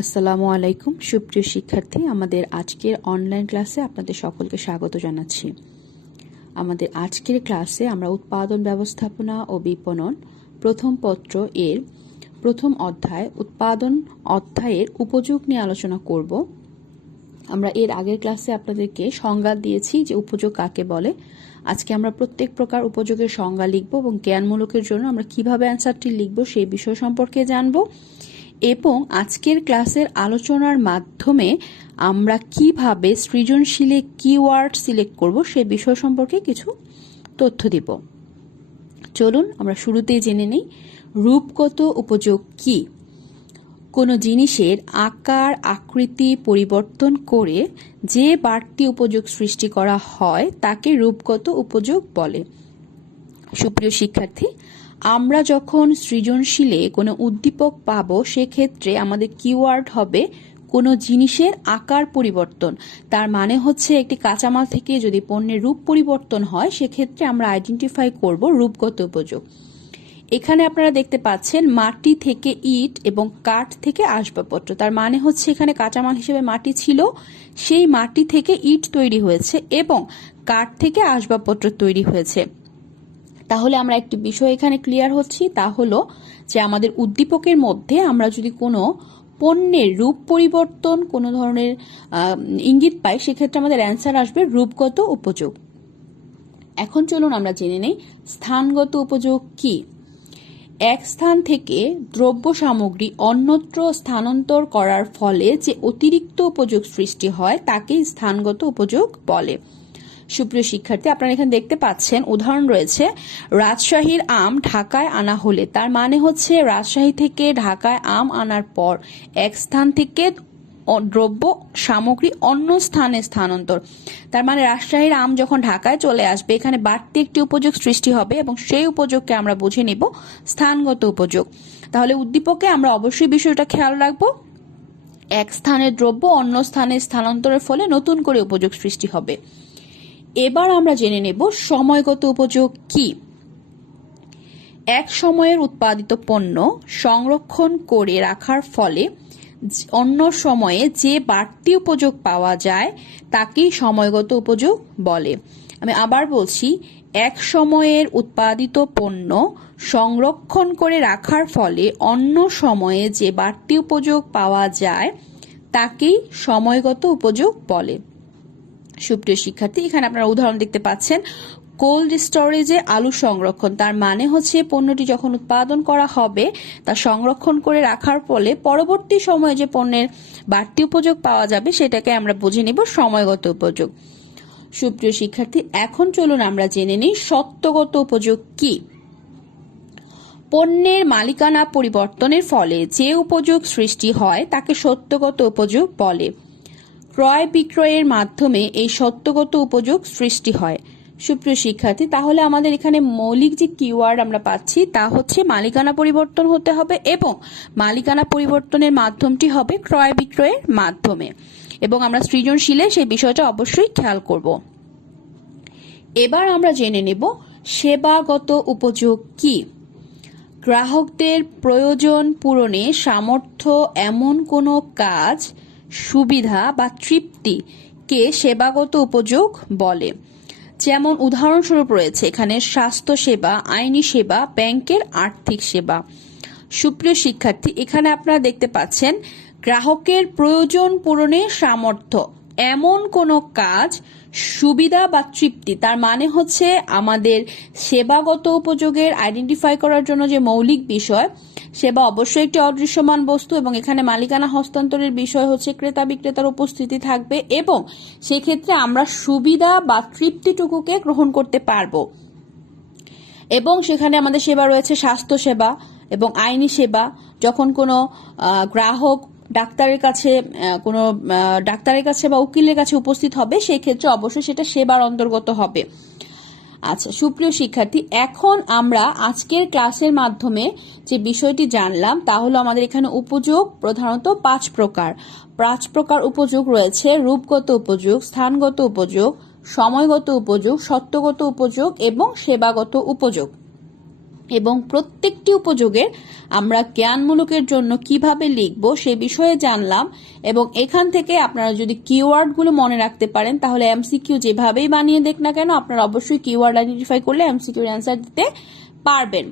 আসসালামু আলাইকুম সুপ্রিয় শিক্ষার্থী, আমাদের আজকের অনলাইন ক্লাসে আপনাদের সকলকে স্বাগত জানাচ্ছি। আমাদের আজকের ক্লাসে আমরা উৎপাদন ব্যবস্থাপনা ও বিপণন প্রথম পত্র এর প্রথম অধ্যায় উৎপাদন অধ্যায়ের উপযোগ নিয়ে আলোচনা করব। আমরা এর আগের ক্লাসে আপনাদেরকে সংজ্ঞা দিয়েছি যে উপযোগ কাকে বলে। আজকে আমরা প্রত্যেক প্রকার উপযোগের সংজ্ঞা লিখব এবং জ্ঞানমূলকের জন্য আমরা কিভাবে অ্যান্সারটি লিখব সেই বিষয় সম্পর্কে জানব এবং আজকের ক্লাসের আলোচনার মাধ্যমে আমরা কিভাবে সৃজনশীলে কিওয়ার্ড সিলেক্ট করব সে বিষয় সম্পর্কে কিছু তথ্য দিব। চলুন আমরা শুরুতেই জেনে নিই রূপগত উপযোগ কি। কোনো জিনিসের আকার আকৃতি পরিবর্তন করে যে বাড়তি উপযোগ সৃষ্টি করা হয় তাকে রূপগত উপযোগ বলে। সুপ্রিয় শিক্ষার্থী, আমরা যখন সৃজনশীলে কোনো উদ্দীপক পাব সেক্ষেত্রে আমাদের কিওয়ার্ড হবে কোনো জিনিসের আকার পরিবর্তন। তার মানে হচ্ছে একটি কাঁচামাল থেকে যদি পণ্যের রূপ পরিবর্তন হয় সেক্ষেত্রে আমরা আইডেন্টিফাই করব রূপগত উপযোগ। এখানে আপনারা দেখতে পাচ্ছেন মাটি থেকে ইট এবং কাঠ থেকে আসবাবপত্র। তার মানে হচ্ছে এখানে কাঁচামাল হিসেবে মাটি ছিল, সেই মাটি থেকে ইট তৈরি হয়েছে এবং কাঠ থেকে আসবাবপত্র তৈরি হয়েছে। তাহলে আমরা একটি বিষয় এখানে ক্লিয়ার হচ্ছি, তা হলো যে আমাদের উদ্দীপকের মধ্যে আমরা যদি কোনো পণ্যের রূপ পরিবর্তন কোনো ধরনের ইঙ্গিত পাই সেক্ষেত্রে আমাদের অ্যান্সার আসবে রূপগত উপযোগ। এখন চলুন আমরা জেনে নেই স্থানগত উপযোগ কি। এক স্থান থেকে দ্রব্য সামগ্রী অন্যত্র স্থানান্তর করার ফলে যে অতিরিক্ত উপযোগ সৃষ্টি হয় তাকেই স্থানগত উপযোগ বলে। সুপ্রিয় শিক্ষার্থী, আপনারা এখানে দেখতে পাচ্ছেন উদাহরণ রয়েছে রাজশাহীর আম ঢাকায় আনা হলে। তার মানে হচ্ছে রাজশাহী থেকে ঢাকায় আম আনার পর এক স্থান থেকে দ্রব্য সামগ্রী অন্য স্থানে স্থানান্তর। তার মানে রাজশাহীর আম যখন ঢাকায় চলে আসবে এখানে বাড়তি একটি উপযোগ সৃষ্টি হবে এবং সেই উপযোগকে আমরা বুঝে নিব স্থানগত উপযোগ। তাহলে উদ্দীপকে আমরা অবশ্যই বিষয়টা খেয়াল রাখবো, এক স্থানের দ্রব্য অন্য স্থানে স্থানান্তরের ফলে নতুন করে উপযোগ সৃষ্টি হবে। এবার আমরা জেনে নেব সময়গত উপযোগ কি। এক সময়ের উৎপাদিত পণ্য সংরক্ষণ করে রাখার ফলে অন্য সময়ে যে বাড়তি উপযোগ পাওয়া যায় তাকেই সময়গত উপযোগ বলে। আমি আবার বলছি, এক সময়ের উৎপাদিত পণ্য সংরক্ষণ করে রাখার ফলে অন্য সময়ে যে বাড়তি উপযোগ পাওয়া যায় তাকেই সময়গত উপযোগ বলে। সুপ্রিয় শিক্ষার্থী, এখানে আপনারা উদাহরণ দেখতে পাচ্ছেন কোল্ড স্টোরেজে আলু সংরক্ষণ। তার মানে হচ্ছে পণ্যটি যখন উৎপাদন করা হবে তা সংরক্ষণ করে রাখার ফলে পরবর্তী সময়ে যে পণ্যের বাড়তি উপযোগ পাওয়া যাবে সেটাকে আমরা বুঝে নিব সময়গত উপযোগ। সুপ্রিয় শিক্ষার্থী, এখন চলুন আমরা জেনে নিই সত্যগত উপযোগ কি। পণ্যের মালিকানা পরিবর্তনের ফলে যে উপযোগ সৃষ্টি হয় তাকে সত্যগত উপযোগ বলে। ক্রয় বিক্রয়ের মাধ্যমে এই সত্যগত উপযোগ সৃষ্টি হয়। সুপ্রিয় শিক্ষার্থী, তাহলে আমাদের এখানে মৌলিক যে কিওয়ার্ড আমরা পাচ্ছি তা হচ্ছে মালিকানা পরিবর্তন হতে হবে এবং মালিকানা পরিবর্তনের মাধ্যমটি হবে ক্রয় বিক্রয়ের মাধ্যমে, এবং আমরা সৃজনশীলে সেই বিষয়টা অবশ্যই খেয়াল করব। এবার আমরা জেনে নেব সেবাগত উপযোগ কি। গ্রাহকদের প্রয়োজন পূরণে সামর্থ্য এমন কোনো কাজ, সুবিধা বা তৃপ্তিকে সেবাগত উপযোগ বলে। যেমন উদাহরণস্বরূপ রয়েছে এখানে স্বাস্থ্য সেবা, আইনি সেবা, ব্যাংকের আর্থিক সেবা। সুপ্রিয় শিক্ষার্থী, এখানে আপনারা দেখতে পাচ্ছেন গ্রাহকের প্রয়োজন পূরণে সামর্থ্য এমন কোনো কাজ, সুবিধা বা তৃপ্তি। তার মানে হচ্ছে আমাদের সেবাগত উপযোগের আইডেন্টিফাই করার জন্য যে মৌলিক বিষয়, সেবা অবশ্যই একটি অদৃশ্যমান বস্তু এবং এখানে মালিকানা হস্তান্তরের বিষয় হচ্ছে ক্রেতা বিক্রেতার উপস্থিতি থাকবে এবং সেক্ষেত্রে আমরা সুবিধা বা তৃপ্তিটুকুকে গ্রহণ করতে পারবো। এবং সেখানে আমাদের সেবা রয়েছে স্বাস্থ্য সেবা এবং আইনি সেবা। যখন কোনো গ্রাহক ডাক্তারের কাছে বা উকিলের কাছে উপস্থিত হবে সেই ক্ষেত্রে অবশ্যই সেটা সেবার অন্তর্গত হবে। আচ্ছা সুপ্রিয় শিক্ষার্থী, এখন আমরা আজকের ক্লাসের মাধ্যমে যে বিষয়টি জানলাম তা হলো আমাদের এখানে উপযোগ প্রধানত 5 প্রকার উপযোগ রয়েছে: রূপগত উপযোগ, স্থানগত উপযোগ, সময়গত উপযোগ, সত্যগত উপযোগ এবং সেবাগত উপযোগ। এবং প্রত্যেকটি উপযোগের আমরা জ্ঞানমূলকের জন্য কিভাবে লিখব সে বিষয়ে জানলাম। এবং এখান থেকে আপনারা যদি কিওয়ার্ডগুলো মনে রাখতে পারেন তাহলে এমসিকিউ যেভাবেই বানিয়ে দেখ না কেন আপনারা অবশ্যই কিওয়ার্ড আইডেন্টিফাই করলে এমসিকিউর অ্যান্সার দিতে পারবেন।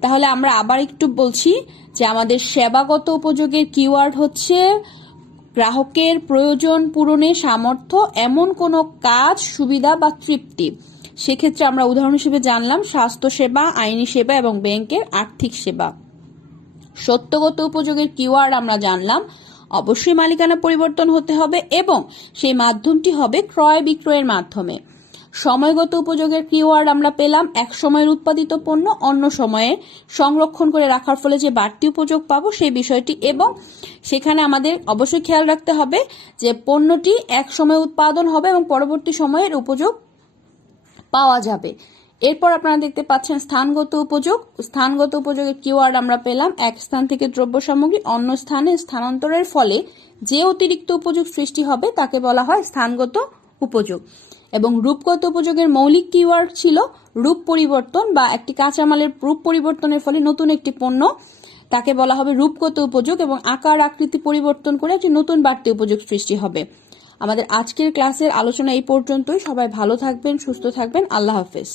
তাহলে আমরা আবার একটু বলছি যে আমাদের সেবাগত উপযোগের কিওয়ার্ড হচ্ছে গ্রাহকের প্রয়োজন পূরণে সামর্থ্য এমন কোনো কাজ, সুবিধা বা তৃপ্তি। সেক্ষেত্রে আমরা উদাহরণ হিসেবে জানলাম স্বাস্থ্যসেবা, আইনি সেবা এবং ব্যাংকের আর্থিক সেবা। সত্যগত উপযোগের কিওয়ার্ড আমরা জানলাম অবশ্যই মালিকানা পরিবর্তন হতে হবে এবং সেই মাধ্যমটি হবে ক্রয় বিক্রয়ের মাধ্যমে। সময়গত উপযোগের কিওয়ার্ড আমরা পেলাম এক সময়ের উৎপাদিত পণ্য অন্য সময়ে সংরক্ষণ করে রাখার ফলে যে বাড়তি উপযোগ পাবো সেই বিষয়টি, এবং সেখানে আমাদের অবশ্যই খেয়াল রাখতে হবে যে পণ্যটি এক সময় উৎপাদন হবে এবং পরবর্তী সময়ের উপযোগ পাওয়া যাবে। এরপর আপনারা দেখতে পাচ্ছেন স্থানগত উপযোগ। স্থানগত উপযোগের কিওয়ার্ড আমরা পেলাম এক স্থান থেকে দ্রব্য সামগ্রী অন্য স্থানে স্থানান্তরের ফলে যে অতিরিক্ত উপযোগ সৃষ্টি হবে তাকে বলা হয় স্থানগত উপযোগ। এবং রূপগত উপযোগের মৌলিক কিওয়ার্ড ছিল রূপ পরিবর্তন বা একটি কাঁচামালের রূপ পরিবর্তনের ফলে নতুন একটি পণ্য, তাকে বলা হবে রূপগত উপযোগ এবং আকার আকৃতি পরিবর্তন করে একটি নতুন বাড়তি উপযোগ সৃষ্টি হবে। আমাদের আজকের ক্লাসের আলোচনা এই পর্যন্তই। সবাই ভালো থাকবেন, সুস্থ থাকবেন। আল্লাহ হাফেজ।